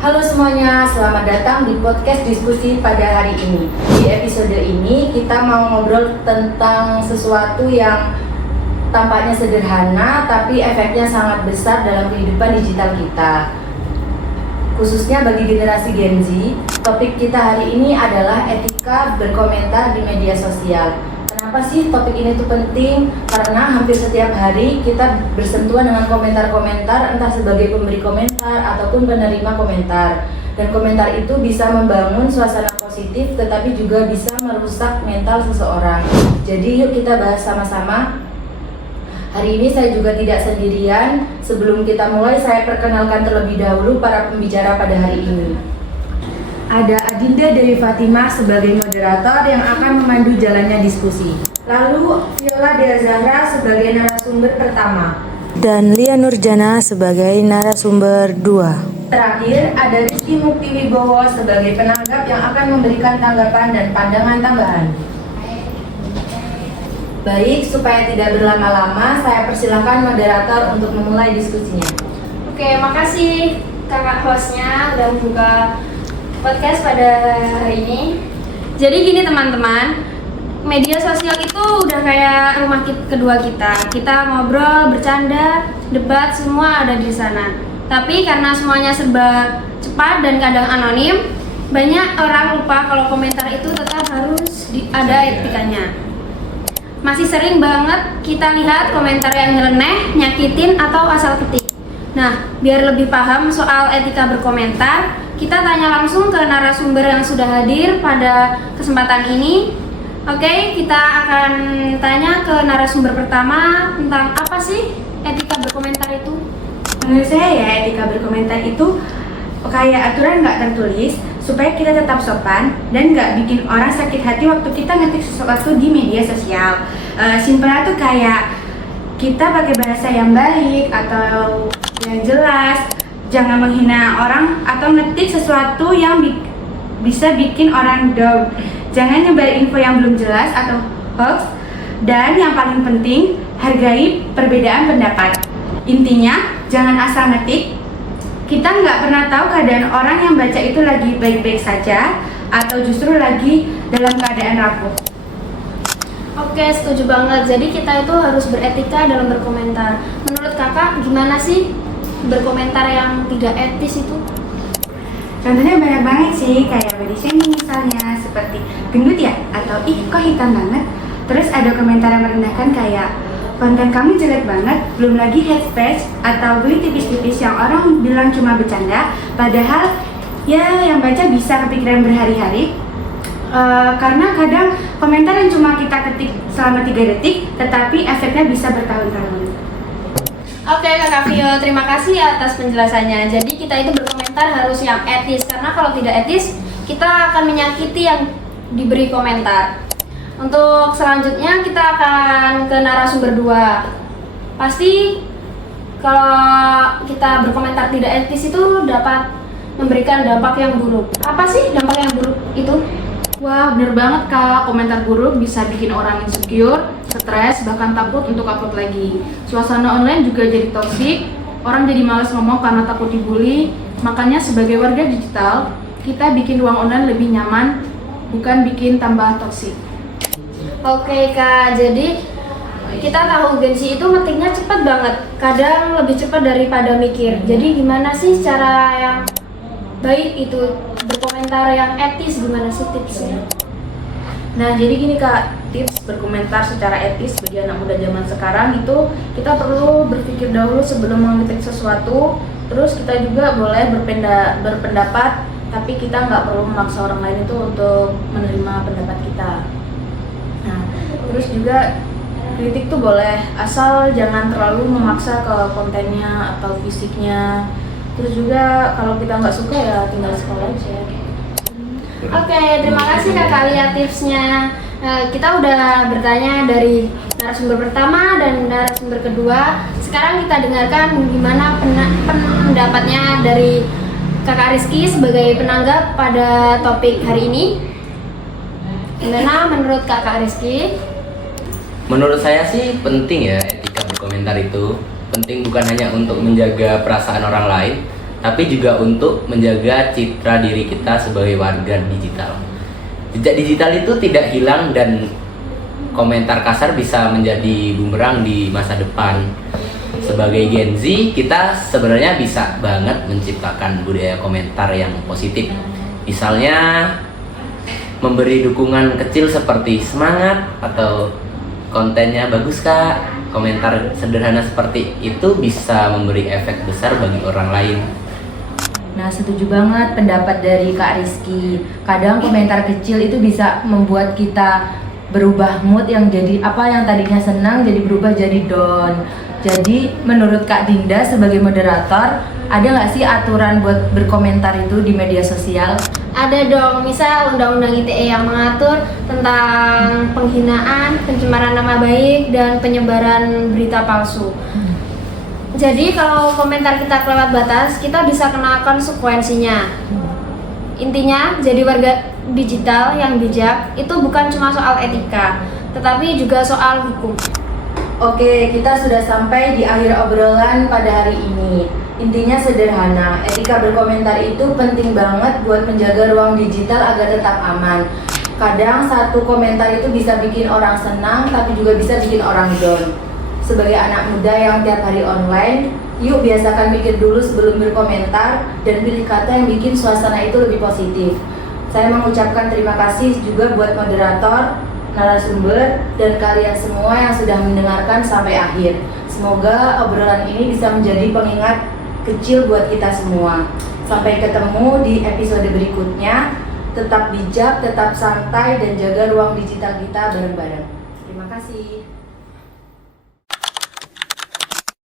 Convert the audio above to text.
Halo semuanya, selamat datang di podcast diskusi pada hari ini. Di episode ini kita mau ngobrol tentang sesuatu yang tampaknya sederhana tapi efeknya sangat besar dalam kehidupan digital kita. Khususnya bagi generasi Gen Z, topik kita hari ini adalah etika berkomentar di media sosial. Kenapa sih topik ini tuh penting? Karena hampir setiap hari kita bersentuhan dengan komentar-komentar, entah sebagai pemberi komentar ataupun penerima komentar. Dan komentar itu bisa membangun suasana positif, tetapi juga bisa merusak mental seseorang. Jadi yuk kita bahas sama-sama. Hari ini saya juga tidak sendirian. Sebelum kita mulai, saya perkenalkan terlebih dahulu para pembicara pada hari ini. Ada Adinda Dewi Fatimah sebagai moderator yang akan memandu jalannya diskusi. Lalu Viola Dea Zahra sebagai narasumber pertama. Dan Lia Nurjana sebagai narasumber 2. Terakhir ada Rizky Mukti Wibowo sebagai penanggap yang akan memberikan tanggapan dan pandangan tambahan. Baik, supaya tidak berlama-lama, saya persilakan moderator untuk memulai diskusinya. Oke, makasih kakak hostnya udah buka podcast pada hari ini. Jadi gini teman-teman, media sosial itu udah kayak rumah kedua kita. Kita ngobrol, bercanda, debat, semua ada di sana. Tapi karena semuanya serba cepat dan kadang anonim, banyak orang lupa kalau komentar itu tetap harus ada etikanya. Masih sering banget kita lihat komentar yang nyeleneh, nyakitin, atau asal ketik. Nah, biar lebih paham soal etika berkomentar, kita tanya langsung ke narasumber yang sudah hadir pada kesempatan ini. Oke, kita akan tanya ke narasumber pertama tentang apa sih etika berkomentar itu? Menurut saya ya, etika berkomentar itu kayak aturan nggak tertulis supaya kita tetap sopan dan nggak bikin orang sakit hati waktu kita ngetik sesuatu di media sosial. Simpelnya tuh kayak kita pakai bahasa yang baik atau yang jelas, jangan menghina orang atau ngetik sesuatu yang bisa bikin orang down. Jangan nyebar info yang belum jelas atau hoax. Dan yang paling penting, hargai perbedaan pendapat. Intinya, jangan asal ngetik. Kita nggak pernah tahu keadaan orang yang baca itu lagi baik-baik saja atau justru lagi dalam keadaan rapuh. Oke, setuju banget. Jadi kita itu harus beretika dalam berkomentar. Menurut kakak, gimana sih berkomentar yang tidak etis itu? Contohnya banyak banget sih, kayak body shaming misalnya, seperti gendut ya, atau ih kok hitam banget. Terus ada komentar yang merendahkan kayak konten kamu jelek banget, belum lagi hate speech atau beli tipis-tipis yang orang bilang cuma bercanda, padahal ya yang baca bisa kepikiran berhari-hari. Karena kadang komentar yang cuma kita ketik selama 3 detik, tetapi efeknya bisa bertahun-tahun. Oke Kakak Vio, terima kasih atas penjelasannya. Jadi kita itu berkomentar harus yang etis, karena kalau tidak etis kita akan menyakiti yang diberi komentar. Untuk selanjutnya kita akan ke narasumber 2. Pasti kalau kita berkomentar tidak etis itu dapat memberikan dampak yang buruk. Apa sih dampak yang buruk itu? Wah, bener banget Kak, komentar buruk bisa bikin orang insecure, stres, bahkan takut untuk upload lagi. Suasana online juga jadi toksik, orang jadi malas ngomong karena takut dibully. Makanya sebagai warga digital, kita bikin ruang online lebih nyaman, bukan bikin tambah toksik. Oke Kak, jadi kita tahu Gen Z itu ngetiknya cepat banget, kadang lebih cepat daripada mikir. Jadi gimana sih cara yang baik itu berkomentar yang etis, gimana sih tipsnya? Nah, jadi gini Kak, tips berkomentar secara etis bagi anak muda zaman sekarang itu kita perlu berpikir dahulu sebelum mengetik sesuatu. Terus kita juga boleh berpendapat, tapi kita nggak perlu memaksa orang lain itu untuk menerima pendapat kita. Nah, terus juga kritik tuh boleh, asal jangan terlalu memaksa ke kontennya atau fisiknya. Terus juga kalau kita nggak suka ya tinggal scroll aja. Oke, terima kasih Kakak Lia tipsnya. Kita udah bertanya dari narasumber pertama dan narasumber kedua. Sekarang kita dengarkan gimana pendapatnya dari Kakak Rizky sebagai penanggap pada topik hari ini. Gimana menurut Kakak Rizky? Menurut saya sih penting ya etika berkomentar itu. Penting bukan hanya untuk menjaga perasaan orang lain, tapi juga untuk menjaga citra diri kita sebagai warga digital. Jejak digital itu tidak hilang dan komentar kasar bisa menjadi bumerang di masa depan. Sebagai Gen Z, kita sebenarnya bisa banget menciptakan budaya komentar yang positif. Misalnya memberi dukungan kecil seperti semangat atau kontennya bagus kak. Komentar sederhana seperti itu bisa memberi efek besar bagi orang lain. Nah, setuju banget pendapat dari Kak Rizky. Kadang komentar kecil itu bisa membuat kita berubah mood yang jadi apa yang tadinya senang jadi berubah jadi down. Jadi menurut Kak Dinda sebagai moderator, ada nggak sih aturan buat berkomentar itu di media sosial? Ada dong, misal Undang-Undang ITE yang mengatur tentang penghinaan, pencemaran nama baik, dan penyebaran berita palsu. Jadi kalau komentar kita kelewat batas, kita bisa kena konsekuensinya. Intinya, jadi warga digital yang bijak itu bukan cuma soal etika, tetapi juga soal hukum. Oke, kita sudah sampai di akhir obrolan pada hari ini. Intinya sederhana, etika berkomentar itu penting banget buat menjaga ruang digital agar tetap aman. Kadang satu komentar itu bisa bikin orang senang, tapi juga bisa bikin orang down. Sebagai anak muda yang tiap hari online, yuk biasakan mikir dulu sebelum berkomentar dan pilih kata yang bikin suasana itu lebih positif. Saya mengucapkan terima kasih juga buat moderator, narasumber, dan kalian semua yang sudah mendengarkan sampai akhir. Semoga obrolan ini bisa menjadi pengingat kecil buat kita semua. Sampai ketemu di episode berikutnya. Tetap bijak, tetap santai, dan jaga ruang digital kita bareng-bareng. Terima kasih.